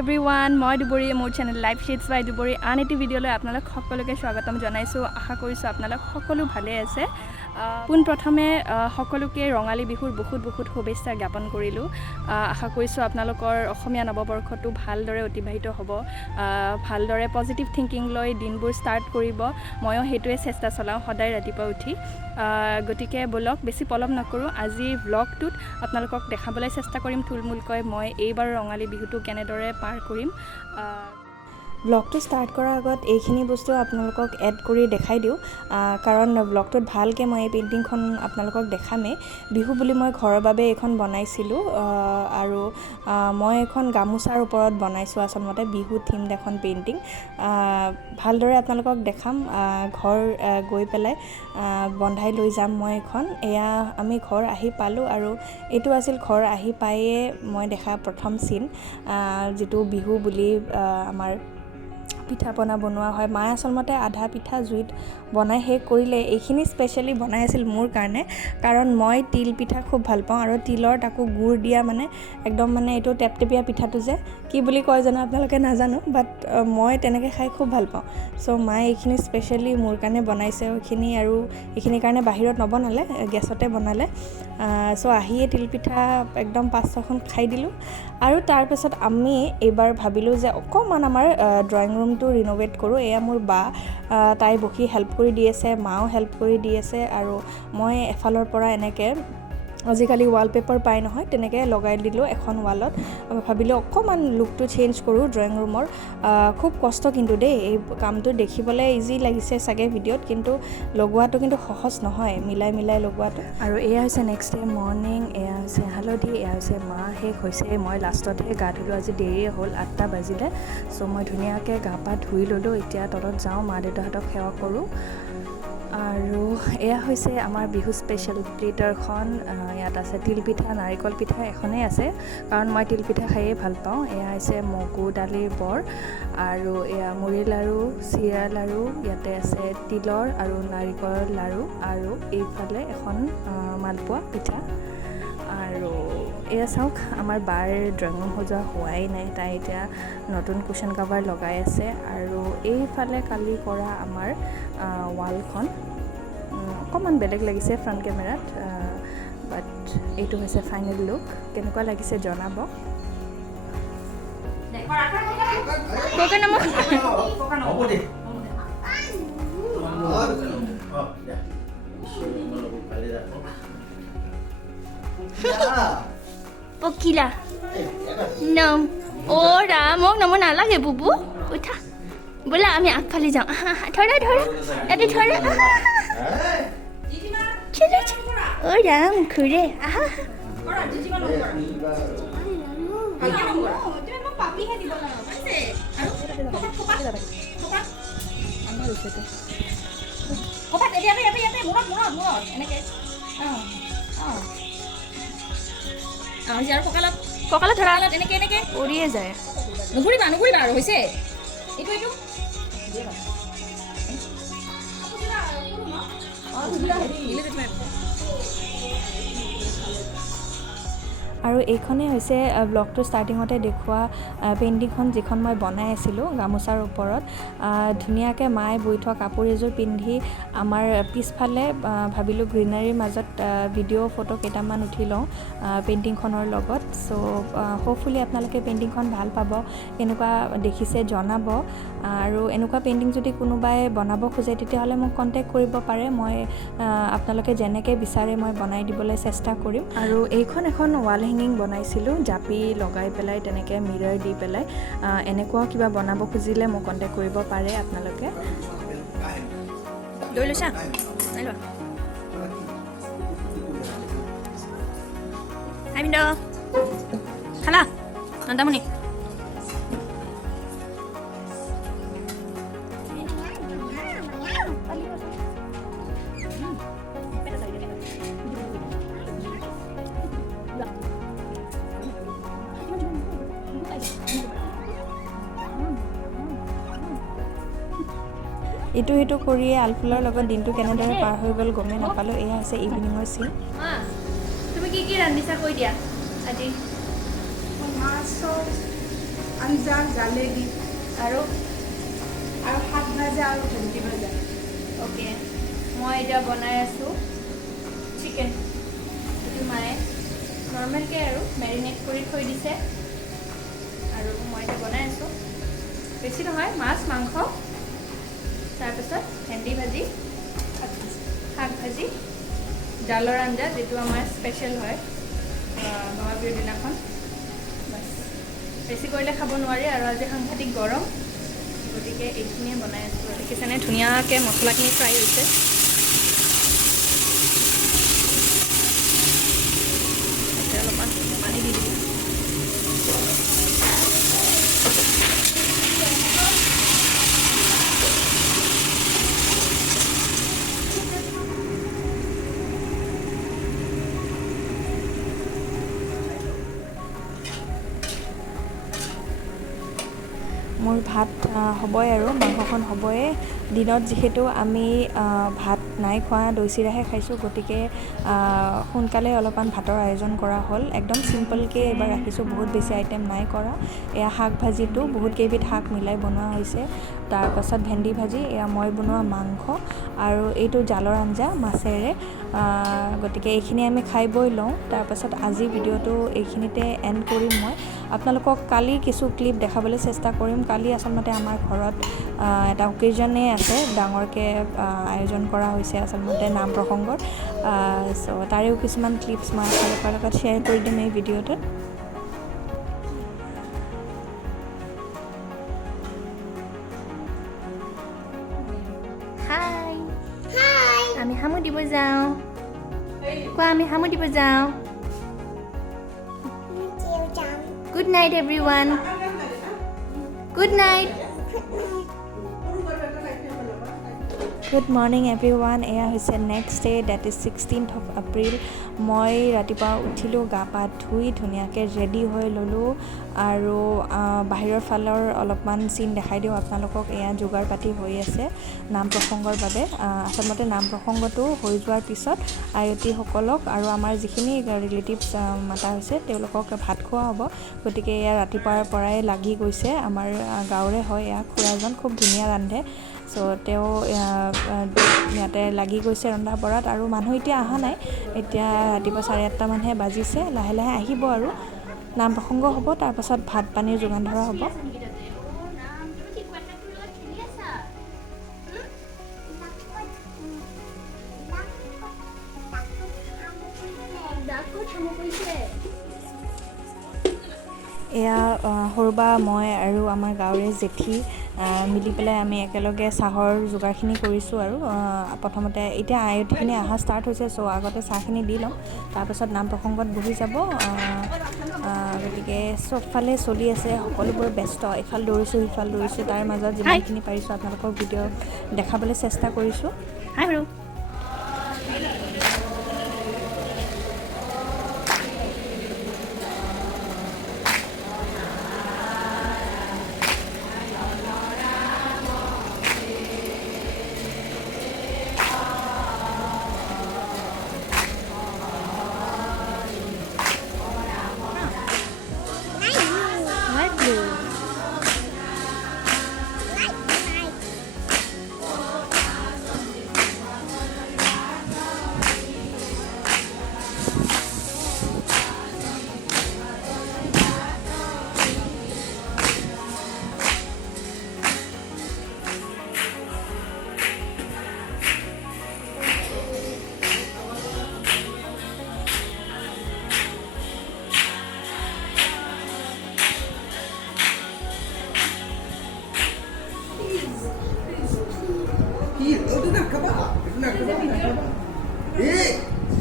Everyone, মই দুবৰি, মোৰ channel life শেডছ বাই দুবৰি আন এটি ভিডিঅ'লৈ আপোনালোক সকলোকে স্বাগতম জনাইছোঁ। আশা কৰিছোঁ আপোনালোক সকলো ভালে আছে। পোনপ্ৰথমে সকলোকে ৰঙালী বিহুৰ বহুত শুভেচ্ছা জ্ঞাপন কৰিলোঁ। আশা কৰিছোঁ আপোনালোকৰ অসমীয়া নৱবৰ্ষটো ভালদৰে অতিবাহিত হ'ব, ভালদৰে পজিটিভ থিংকিং লৈ দিনবোৰ ষ্টাৰ্ট কৰিব। ময়ো সেইটোৱে চেষ্টা চলাওঁ সদায় ৰাতিপুৱা উঠি। গতিকে বলক বেছি পলম নকৰোঁ, আজিৰ ব্লগটোত আপোনালোকক দেখাবলৈ চেষ্টা কৰিম থুলমূলকৈ মই এইবাৰ ৰঙালী বিহুটো কেনেদৰে পাৰ কৰিম। ব্লগটো ষ্টাৰ্ট কৰাৰ আগত এইখিনি বস্তু আপোনালোকক এড কৰি দেখাই দিওঁ, কাৰণ ব্লগটোত ভালকৈ মই এই পেইণ্টিংখন আপোনালোকক দেখামেই। বিহু বুলি মই ঘৰৰ বাবে এইখন বনাইছিলোঁ, আৰু মই এখন গামোচাৰ ওপৰত বনাইছোঁ আচলতে বিহু থিমড এখন পেইণ্টিং। ভালদৰে আপোনালোকক দেখাম, ঘৰ গৈ পেলাই বন্ধাই লৈ যাম মই এখন। এয়া আমি ঘৰ আহি পালোঁ, আৰু এইটো আছিল ঘৰ আহি পায়ে মই দেখা প্ৰথম চিন, যিটো বিহু বুলি আমাৰ পিঠা পনা বনোৱা হয়। মায়ে আচলতে আধা পিঠা জুইত বনাই শেষ কৰিলে। এইখিনি স্পেচিয়েলি বনাই আছিল মোৰ কাৰণে, কাৰণ মই তিল পিঠা খুব ভাল পাওঁ, আৰু তিলৰ তাকো গুড় দিয়া একদম এইটো টেপটেপীয়া পিঠাটো যে কি বুলি কয় জানো আপোনালোকে নাজানো, বাট মই তেনেকৈ খাই খুব ভাল পাওঁ। চ' মায়ে এইখিনি স্পেচিয়েলি মোৰ কাৰণে বনাইছে আৰু এইখিনিৰ কাৰণে বাহিৰত নবনালে, গেছতে বনালে। চ' আহিয়ে তিলপিঠা একদম 5-6খন খাই দিলোঁ। আৰু তাৰপিছত আমি এইবাৰ ভাবিলোঁ যে অকণমান আমাৰ ড্ৰয়িং ৰুমটো ৰিন'ভেট কৰোঁ। এয়া মোৰ বা, তাই বহি হেল্প কৰি দি আছে, মাও হেল্প কৰি দি আছে, আৰু মই এফালৰ পৰা এনেকৈ আজিকালি ৱালপেপাৰ পাই নহয়, তেনেকৈ লগাই দিলোঁ এখন ৱালত। ভাবিলোঁ অকণমান লুকটো চেঞ্জ কৰোঁ ড্ৰয়িং ৰুমৰ। খুব কষ্ট কিন্তু দেই, এই কামটো দেখিবলৈ ইজি লাগিছে চাগে ভিডিঅ'ত, কিন্তু লগোৱাটো কিন্তু সহজ নহয়, মিলাই লগোৱাটো। আৰু এয়া হৈছে নেক্সট ডে মৰ্ণিং, এয়া হৈছে হালধি, এয়া হৈছে মাহ শেষ হৈছে। মই লাষ্টতহে গা ধুলোঁ, আজি দেৰিয়ে হ'ল, 8টা বাজিলে। চ' মই ধুনীয়াকৈ গা পা ধুই ল'লোঁ। এতিয়া তলত যাওঁ, মা দেউতাহঁতক সেৱা কৰোঁ। আৰু এয়া হৈছে আমাৰ বিহু স্পেচিয়েল প্লেটাৰখন। ইয়াত আছে তিলপিঠা, নাৰিকল পিঠা এখনেই আছে, কাৰণ মই তিলপিঠা খায়েই ভাল পাওঁ। এয়া হৈছে মগু দালিৰ বৰ, আৰু এয়া মুড়ি লাড়ু, চিৰা লাড়ু, ইয়াতে আছে তিলৰ আৰু নাৰিকলৰ লাড়ু, আৰু এইফালে এখন মালপোৱা পিঠা। আৰু এয়া চাওক, আমাৰ বাৰ ড্ৰয়িং ৰুম সজোৱা হোৱাই নাই, তাই এতিয়া নতুন কুশ্যন কাভাৰ লগাই আছে। আৰু এইফালে কালি কৰা আমাৰ ৱালখন অকণমান বেলেগ লাগিছে ফ্ৰণ্ট কেমেৰাত, বাট এইটো হৈছে ফাইনেল লুক। কেনেকুৱা লাগিছে জনাব। পকিলা নম ওৰা মোক নম নালাগে বুবু, উঠা বোলা আমি আগফালে যাওঁ। ধৰা ইয়াতে ধৰা, অ ৰাম ঘূৰে আহা। কঁকালত ধৰা এনেকে উৰিয়ে যায়। নুঘূৰিবা আৰু হৈছে এইটো আৰু এইখনেই হৈছে ব্লগটো ষ্টাৰ্টিঙতে দেখুওৱা পেইণ্টিংখন, যিখন মই বনাই আছিলোঁ গামোচাৰ ওপৰত। ধুনীয়াকৈ মায়ে বৈ থোৱা কাপোৰ এযোৰ পিন্ধি আমাৰ পিছফালে ভাবিলোঁ গ্ৰীনাৰীৰ মাজত ভিডিঅ' ফটো কেইটামান উঠি লওঁ পেইণ্টিংখনৰ লগত। চ' হ'পফুলি আপোনালোকে পেইণ্টিংখন ভাল পাব, কেনেকুৱা দেখিছে জনাব। আৰু এনেকুৱা পেইণ্টিং যদি কোনোবাই বনাব খোজে তেতিয়াহ'লে মোক কণ্টেক্ট কৰিব পাৰে, মই আপোনালোকে যেনেকৈ বিচাৰে মই বনাই দিবলৈ চেষ্টা কৰিম। আৰু এইখন এখন ৱাল হেঙিং বনাইছিলোঁ জাপি লগাই পেলাই, তেনেকৈ মিৰৰ দি পেলাই। এনেকুৱাও কিবা বনাব খুজিলে মোক কণ্টেক্ট কৰিব পাৰে আপোনালোকে। লৈ লৈছা খালা নন্দামণি। ইটো সিটো কৰিয়ে আলফুলৰ লগত দিনটো কেনেদৰে পাৰ হৈ গ'ল গমেই নাপালোঁ। এয়া হৈছে ইভিনিঙৰ চিন। তুমি কি ৰান্ধিছা কৈ দিয়া আজি? মাছ আঞ্জা জালেবি আৰু শাক ভাজা আৰু ভেন্দি ভাজা ওকে মই এতিয়া বনাই আছোঁ চিকেন এইটো মায়ে নৰ্মেলকৈ আৰু মেৰিনেট কৰি থৈ দিছে আৰু মই এতিয়া বনাই আছোঁ বেছি নহয় মাছ মাংস তাৰপিছত ভেন্দি ভাজি শাক ভাজি জালৰ আঞ্জা যিটো আমাৰ স্পেচিয়েল হয় বহাগ বিহুৰ দিনাখন বাছ বেছি কৰিলে খাব নোৱাৰি আৰু আজি সাংঘাতিক গৰম গতিকে এইখিনিয়ে বনাই আছোঁ দেখিছেনে ধুনীয়াকৈ মছলাখিনি ফ্ৰাই হৈছে অলপমান পানী দি দিওঁ মোৰ ভাত হ'বই আৰু মাংসখন হ'বই দিনত যিহেতু আমি ভাত নাই খোৱা দৈ চিৰাহে খাইছোঁ গতিকে সোনকালে অলপমান ভাতৰ আয়োজন কৰা হ'ল একদম চিম্পলকৈ এইবাৰ ৰাখিছোঁ বহুত বেছি আইটেম নাই কৰা এয়া শাক ভাজিটো বহুত কেইবিধ শাক মিলাই বনোৱা হৈছে তাৰপাছত ভেন্দি ভাজি এয়া মই বনোৱা মাংস আৰু এইটো জালৰ আঞ্জা মাছেৰে গতিকে এইখিনি আমি খাই বৈ লওঁ তাৰপাছত আজি ভিডিঅ'টো এইখিনিতে এণ্ড কৰিম মই আপোনালোকক কালি কিছু ক্লিপ দেখাবলৈ চেষ্টা কৰিম কালি আচলতে আমাৰ ঘৰত এটা অকেজনেই আছে ডাঙৰকৈ আয়োজন কৰা হৈছে আচলতে নাম প্ৰসংগৰ চ' তাৰেও কিছুমান ক্লিপছ মই আপোনালোকৰ লগত শ্বেয়াৰ কৰি দিম এই ভিডিঅ'টোত হাই আমি সামু দিব যাওঁ কোৱা আমি সামু দিব যাওঁ Good night, everyone. Good night. Good morning, everyone. এয়া হৈছে next day date is 16th of April. মই ৰাতিপুৱা উঠিলোঁ গা পা ধুই ধুনীয়াকৈ ৰেডি হৈ ল'লোঁ আৰু বাহিৰৰ ফালৰ অলপমান চিন দেখাই দিওঁ আপোনালোকক এয়া যোগাৰ পাতি হৈ আছে নাম প্ৰসংগৰ বাবে আচলতে নাম প্ৰসংগটো হৈ যোৱাৰ পিছত আয়তীসকলক আৰু আমাৰ যিখিনি ৰিলেটিভছ মাতা হৈছে তেওঁলোকক ভাত খোৱা হ'ব গতিকে এয়া ৰাতিপুৱাৰ পৰাই লাগি গৈছে আমাৰ গাঁৱৰে হয় এয়া খুৰাজন খুব ধুনীয়া ৰান্ধে চ' তেওঁ ইয়াতে লাগি গৈছে ৰন্ধা বঢ়াত আৰু মানুহ এতিয়া অহা নাই এতিয়া ৰাতিপুৱা 8:30 মানহে বাজিছে লাহে লাহে আহিব আৰু নাম প্ৰসংগ হ'ব তাৰপাছত ভাত পানীৰ যোগান ধৰা হ'ব এয়া সৰুবা মই আৰু আমাৰ গাঁৱৰে জেঠী মিলি পেলাই আমি একেলগে চাহৰ যোগাৰখিনি কৰিছোঁ আৰু প্ৰথমতে এতিয়া আয়তীখিনি অহা ষ্টাৰ্ট হৈছে চ' আগতে চাহখিনি দি ল'ম তাৰপাছত নাম প্ৰসংগত বহি যাব গতিকে চবফালে চলি আছে সকলোবোৰ ব্যস্ত ইফাল দৌৰিছোঁ সিফাল দৌৰিছোঁ তাৰ মাজত যিমানখিনি পাৰিছোঁ আপোনালোকৰ ভিডিঅ' দেখাবলৈ চেষ্টা কৰিছোঁ হাই বাৰু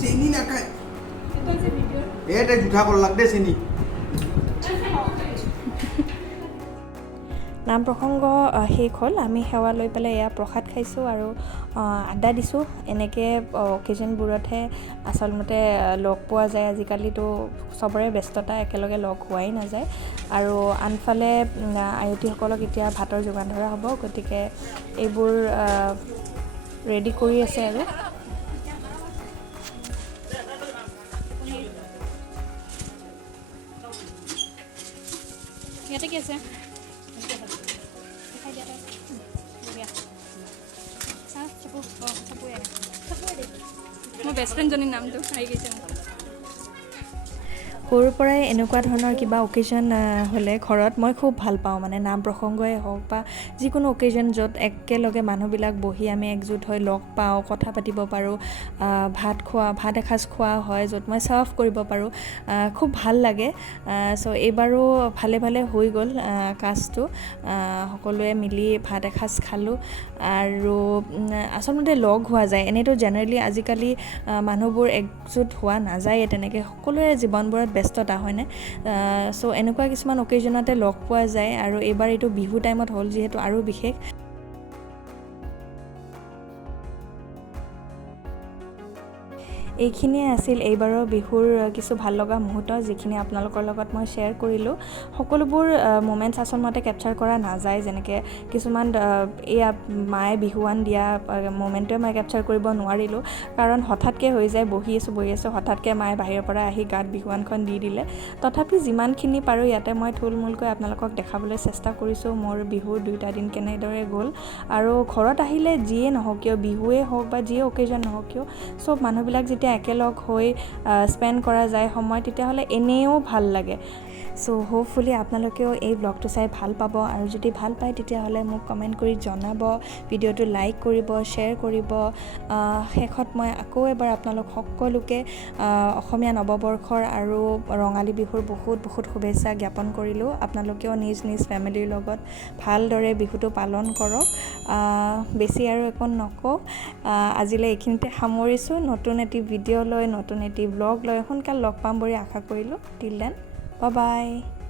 চেনি নাখায় এটা জুঠা কৰ লাগ দে চেনি নাম প্ৰসংগ শেষ হ'ল আমি সেৱা লৈ পেলাই এয়া প্ৰসাদ খাইছোঁ আৰু আড্ডা দিছোঁ এনেকৈ অকেজনবোৰতহে আচলতে লগ পোৱা যায় আজিকালিতো চবৰে ব্যস্ততা একেলগে লগ হোৱাই নাযায় আৰু আনফালে আয়তীসকলক এতিয়া ভাতৰ যোগান ধৰা হ'ব গতিকে এইবোৰ ৰেডি কৰি আছে আৰু ইয়াতে কি আছে মোৰ বেষ্ট ফ্ৰেণ্ডজনীৰ নামটো আহি গৈছে মোৰ সৰুৰ পৰাই এনেকুৱা ধৰণৰ কিবা অকেজন হ'লে ঘৰত মই খুব ভাল পাওঁ মানে নাম প্ৰসংগই হওক বা যিকোনো অকেজন য'ত একেলগে মানুহবিলাক বহি আমি একজোট হৈ লগ পাওঁ কথা পাতিব পাৰোঁ ভাত এসাঁজ খোৱা হয় য'ত মই চাৰ্ভ কৰিব পাৰোঁ খুব ভাল লাগে চ' এইবাৰো ভালে ভালে হৈ গ'ল কাজটো সকলোৱে মিলি ভাত এসাঁজ খালোঁ আৰু আচলতে লগ হোৱা যায় এনেইতো জেনেৰেলি আজিকালি মানুহবোৰ একজোট হোৱা নাযায়ে তেনেকৈ সকলোৰে জীৱনবোৰত ব্যস্ততা হয়নে চ' এনেকুৱা কিছুমান অকেজনতে লগ পোৱা যায় আৰু এইবাৰ এইটো বিহু টাইমত হ'ল যিহেতু আৰু বিশেষ এইখিনিয়ে আছিল এইবাৰৰ বিহুৰ কিছু ভাল লগা মুহূৰ্ত যিখিনি আপোনালোকৰ লগত মই শ্বেয়াৰ কৰিলোঁ সকলোবোৰ মোমেণ্টছ আচলতে কেপচাৰ কৰা নাযায় যেনেকৈ কিছুমান এয়া মায়ে বিহুৱান দিয়া মোমেণ্টটোৱে মই কেপচাৰ কৰিব নোৱাৰিলোঁ কাৰণ হঠাৎকৈ হৈ যায় বহি আছোঁ হঠাৎকৈ মায়ে বাহিৰৰ পৰা আহি গাত বিহুৱানখন দি দিলে তথাপি যিমানখিনি পাৰোঁ ইয়াতে মই থুলমূলকৈ আপোনালোকক দেখাবলৈ চেষ্টা কৰিছোঁ মোৰ বিহুৰ 2টা দিন কেনেদৰে গ'ল আৰু ঘৰত আহিলে যিয়ে নহওক কিয় বিহুৱে হওক বা যিয়ে অকেজন নহওক কিয় চব মানুহবিলাক যেতিয়া একেলগ হৈ স্পেণ্ড কৰা যায় সময় তেতিয়াহ'লে এনেও ভাল লাগে চ' হোপফুলি আপোনালোকেও এই ব্লগটো চাই ভাল পাব আৰু যদি ভাল পায় তেতিয়াহ'লে মোক কমেণ্ট কৰি জনাব ভিডিঅ'টো লাইক কৰিব শ্বেয়াৰ কৰিব শেষত মই আকৌ এবাৰ আপোনালোক সকলোকে অসমীয়া নৱবৰ্ষৰ আৰু ৰঙালী বিহুৰ বহুত বহুত শুভেচ্ছা জ্ঞাপন কৰিলোঁ আপোনালোকেও নিজ ফেমিলিৰ লগত ভালদৰে বিহুটো পালন কৰক বেছি আৰু একো নকওঁ আজিলৈ এইখিনিতে সামৰিছোঁ নতুন এটি ভিডিঅ' লৈ নতুন এটি ব্লগ লৈ সোনকালে লগ পাম বুলি আশা কৰিলোঁ টিল দেন Bye-bye.